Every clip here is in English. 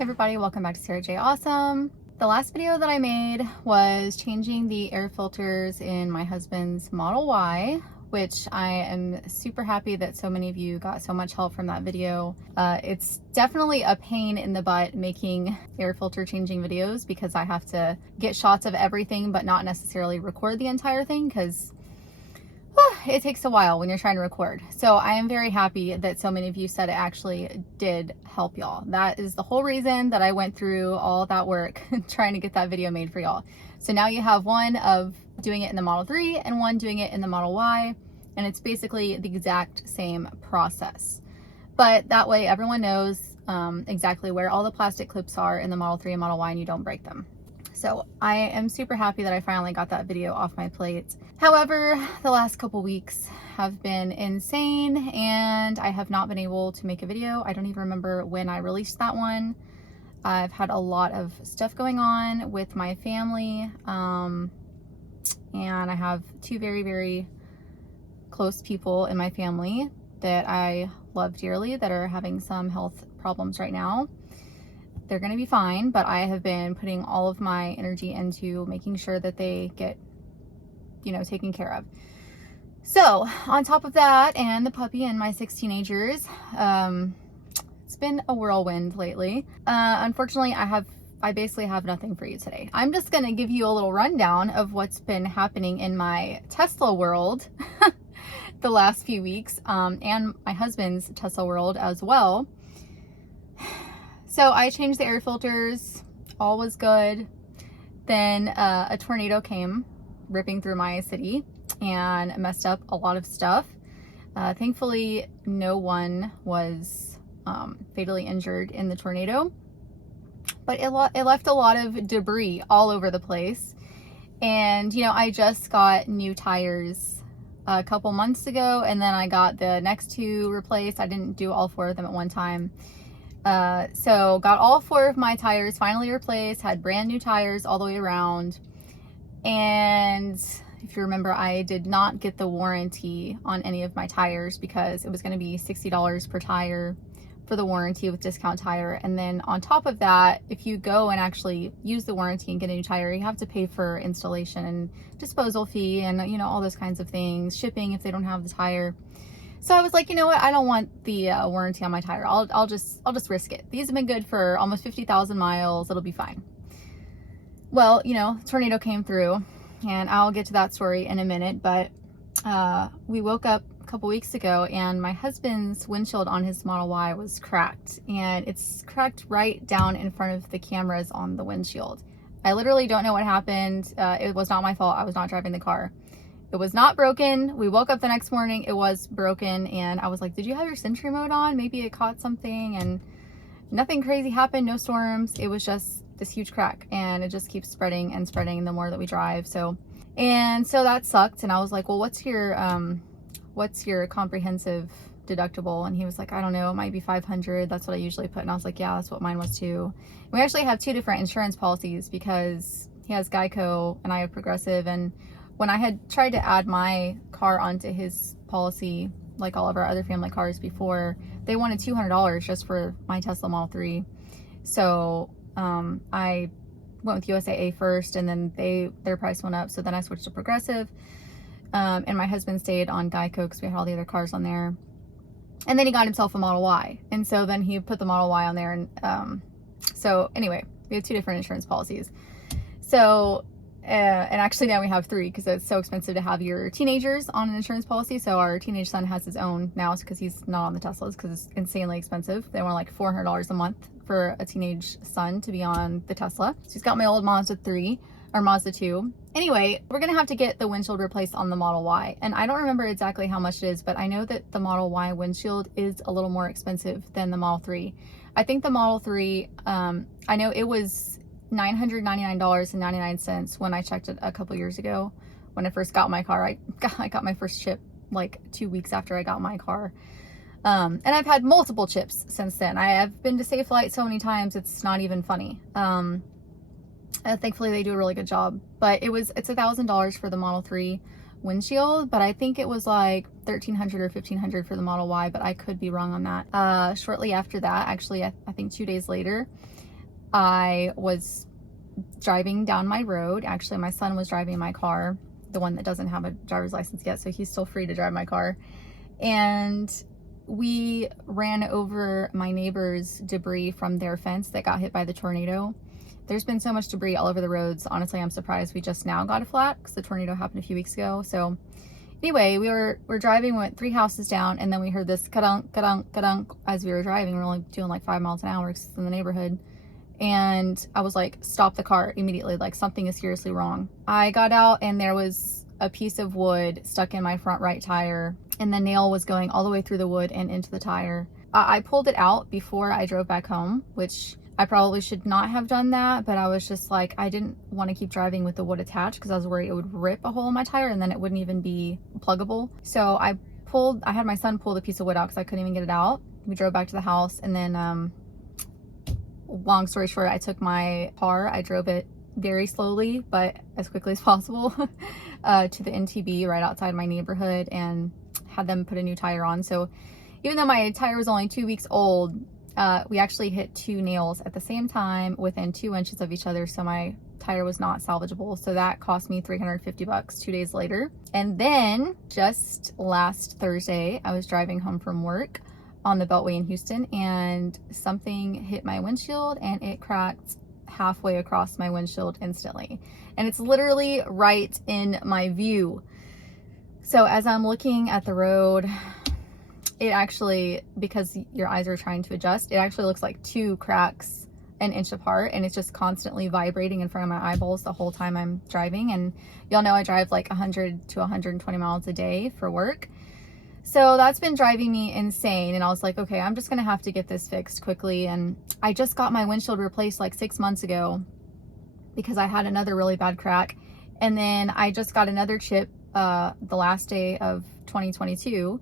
Hey everybody, welcome back to Sarah J. Awesome. The last video that I made was changing the air filters in my husband's Model Y, which I am super happy that so many of you got so much help from that video. It's definitely a pain in the butt making air filter changing videos because I have to get shots of everything but not necessarily record the entire thing because it takes a while when you're trying to record. So I am very happy that so many of you said it actually did help y'all. That is the whole reason that I went through all that work trying to get that video made for y'all. So now you have one of doing it in the Model 3 and one doing it in the Model Y, and it's basically the exact same process. But that way everyone knows exactly where all the plastic clips are in the Model 3 and Model Y and you don't break them. So I am super happy that I finally got that video off my plate. However, the last couple weeks have been insane and I have not been able to make a video. I don't even remember when I released that one. I've had a lot of stuff going on with my family, and I have two very, very close people in my family that I love dearly that are having some health problems right now. They're going to be fine, but I have been putting all of my energy into making sure that they get, taken care of. So on top of that and the puppy and my 6 teenagers, it's been a whirlwind lately. Unfortunately, I basically have nothing for you today. I'm just going to give you a little rundown of what's been happening in my Tesla world the last few weeks, and my husband's Tesla world as well. So I changed the air filters, all was good. Then a tornado came ripping through my city and messed up a lot of stuff. Thankfully, no one was fatally injured in the tornado, but it left a lot of debris all over the place. And, I just got new tires a couple months ago, and then I got the next 2 replaced. I didn't do all 4 of them at one time. So got all 4 of my tires finally replaced, had brand new tires all the way around. And if you remember, I did not get the warranty on any of my tires because it was going to be $60 per tire for the warranty with discount tire. And then on top of that, if you go and actually use the warranty and get a new tire, you have to pay for installation and disposal fee and, all those kinds of things, shipping if they don't have the tire. So I was like, you know what? I don't want the warranty on my tire. I'll just risk it. These have been good for almost 50,000 miles. It'll be fine. Well, tornado came through, and I'll get to that story in a minute. But we woke up a couple weeks ago, and my husband's windshield on his Model Y was cracked, and it's cracked right down in front of the cameras on the windshield. I literally don't know what happened. It was not my fault. I was not driving the car. It was not broken. We woke up the next morning, it was broken, and I was like, did you have your Sentry mode on? Maybe it caught something, and nothing crazy happened, no storms. It was just this huge crack, and it just keeps spreading and spreading the more that we drive. So that sucked, and I was like, well, what's your comprehensive deductible? And he was like, I don't know, it might be 500. That's what I usually put. And I was like, yeah, that's what mine was too. And we actually have 2 different insurance policies because he has Geico and I have Progressive, and when I had tried to add my car onto his policy, like all of our other family cars before, they wanted $200 just for my Tesla Model 3. So I went with USAA first, and then their price went up. So then I switched to Progressive, and my husband stayed on Geico because we had all the other cars on there. And then he got himself a Model Y, and so then he put the Model Y on there. And so anyway, we had 2 different insurance policies. So and actually now we have 3 because it's so expensive to have your teenagers on an insurance policy. So our teenage son has his own now because he's not on the Teslas because it's insanely expensive. They want like $400 a month for a teenage son to be on the Tesla. So he's got my old Mazda 3 or Mazda 2. Anyway, we're going to have to get the windshield replaced on the Model Y. And I don't remember exactly how much it is, but I know that the Model Y windshield is a little more expensive than the Model 3. I think the Model 3, I know it was $999.99 when I checked it a couple years ago. When I first got my car, I got my first chip like 2 weeks after I got my car. And I've had multiple chips since then. I have been to Safelite so many times, it's not even funny. Thankfully they do a really good job, but it's $1,000 for the Model 3 windshield, but I think it was like $1,300 or $1,500 for the Model Y, but I could be wrong on that. Shortly after that, actually, I think 2 days later, I was driving down my road. Actually, my son was driving my car, the one that doesn't have a driver's license yet, so he's still free to drive my car. And we ran over my neighbor's debris from their fence that got hit by the tornado. There's been so much debris all over the roads. Honestly, I'm surprised we just now got a flat because the tornado happened a few weeks ago. So anyway, we're driving, we went 3 houses down, and then we heard this ka-dunk, ka-dunk, ka-dunk as we were driving. We're only doing like 5 miles an hour because it's in the neighborhood. And I was like, stop the car immediately. Like, something is seriously wrong. I got out and there was a piece of wood stuck in my front right tire, and the nail was going all the way through the wood and into the tire. I pulled it out before I drove back home, which I probably should not have done that, but I was just like, I didn't want to keep driving with the wood attached because I was worried it would rip a hole in my tire and then it wouldn't even be pluggable. So I had my son pull the piece of wood out because I couldn't even get it out. We drove back to the house, and then long story short, I took my car, I drove it very slowly but as quickly as possible to the NTB right outside my neighborhood and had them put a new tire on. So even though my tire was only 2 weeks old, we actually hit 2 nails at the same time within 2 inches of each other, so my tire was not salvageable. So that cost me $350 2 days later. And then just last Thursday, I was driving home from work on the Beltway in Houston, and something hit my windshield and it cracked halfway across my windshield instantly. And it's literally right in my view. So as I'm looking at the road, it actually, because your eyes are trying to adjust, it actually looks like 2 cracks an inch apart, and it's just constantly vibrating in front of my eyeballs the whole time I'm driving. And y'all know I drive like 100 to 120 miles a day for work. So that's been driving me insane. And I was like, okay, I'm just gonna have to get this fixed quickly. And I just got my windshield replaced like 6 months ago because I had another really bad crack. And then I just got another chip the last day of 2022.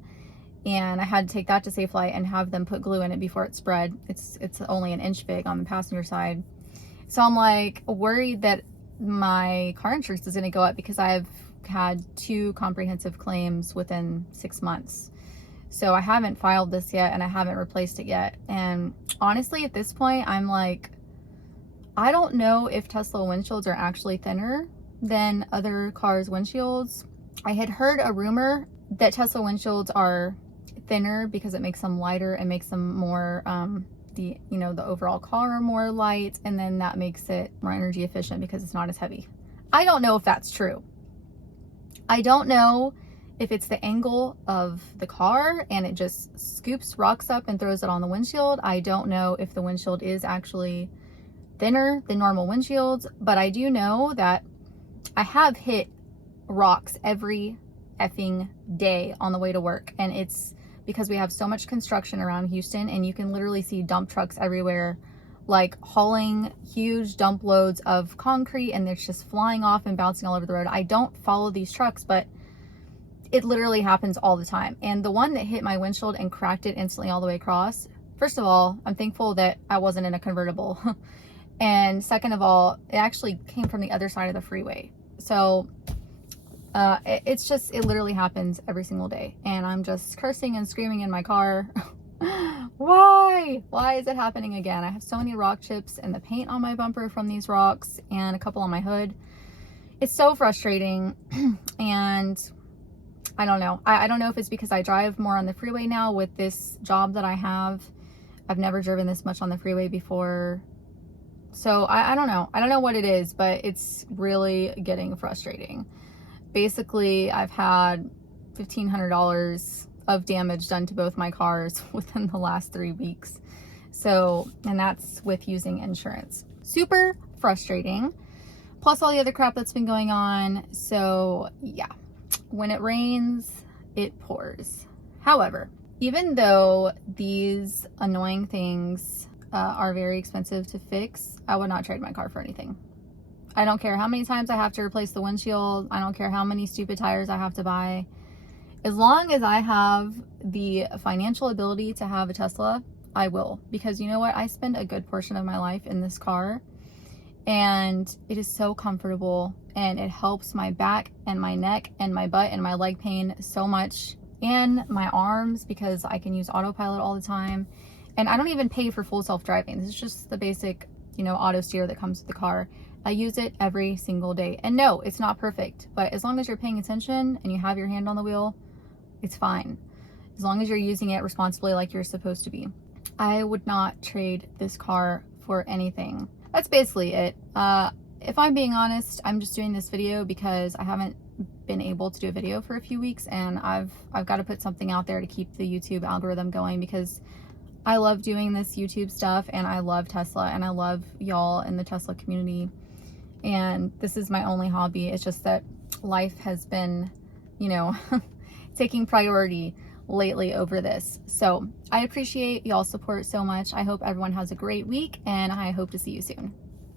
And I had to take that to Safelite and have them put glue in it before it spread. It's only an inch big on the passenger side. So I'm like worried that my car insurance is gonna go up because I've had 2 comprehensive claims within 6 months. So I haven't filed this yet and I haven't replaced it yet. And honestly, at this point, I'm like, I don't know if Tesla windshields are actually thinner than other cars' windshields. I had heard a rumor that Tesla windshields are thinner because it makes them lighter and makes them more the overall car more light, and then that makes it more energy efficient because it's not as heavy. I don't know if that's true. I don't know if it's the angle of the car and it just scoops rocks up and throws it on the windshield. I don't know if the windshield is actually thinner than normal windshields, but I do know that I have hit rocks every effing day on the way to work. And it's because we have so much construction around Houston, and you can literally see dump trucks everywhere, like hauling huge dump loads of concrete, and they're just flying off and bouncing all over the road. I don't follow these trucks, but it literally happens all the time. And the one that hit my windshield and cracked it instantly all the way across, first of all, I'm thankful that I wasn't in a convertible. And second of all, it actually came from the other side of the freeway. So it literally happens every single day. And I'm just cursing and screaming in my car. Why is it happening again? I have so many rock chips and the paint on my bumper from these rocks and a couple on my hood. It's so frustrating. And I don't know. I don't know if it's because I drive more on the freeway now with this job that I have. I've never driven this much on the freeway before. So I don't know. I don't know what it is, but it's really getting frustrating. Basically, I've had $1,500 of damage done to both my cars within the last 3 weeks. So, and that's with using insurance. Super frustrating. Plus all the other crap that's been going on. So yeah, when it rains, it pours. However, even though these annoying things are very expensive to fix, I would not trade my car for anything. I don't care how many times I have to replace the windshield. I don't care how many stupid tires I have to buy. As long as I have the financial ability to have a Tesla, I will. Because you know what? I spend a good portion of my life in this car, and it is so comfortable, and it helps my back and my neck and my butt and my leg pain so much, and my arms, because I can use autopilot all the time. And I don't even pay for full self-driving. This is just the basic you know, auto steer that comes with the car. I use it every single day. And no, it's not perfect, but as long as you're paying attention and you have your hand on the wheel, it's fine. As long as you're using it responsibly like you're supposed to be. I would not trade this car for anything. That's basically it. If I'm being honest, I'm just doing this video because I haven't been able to do a video for a few weeks, and I've got to put something out there to keep the YouTube algorithm going, because I love doing this YouTube stuff and I love Tesla and I love y'all in the Tesla community, and this is my only hobby. It's just that life has been, you know, taking priority lately over this. So I appreciate y'all's support so much. I hope everyone has a great week, and I hope to see you soon.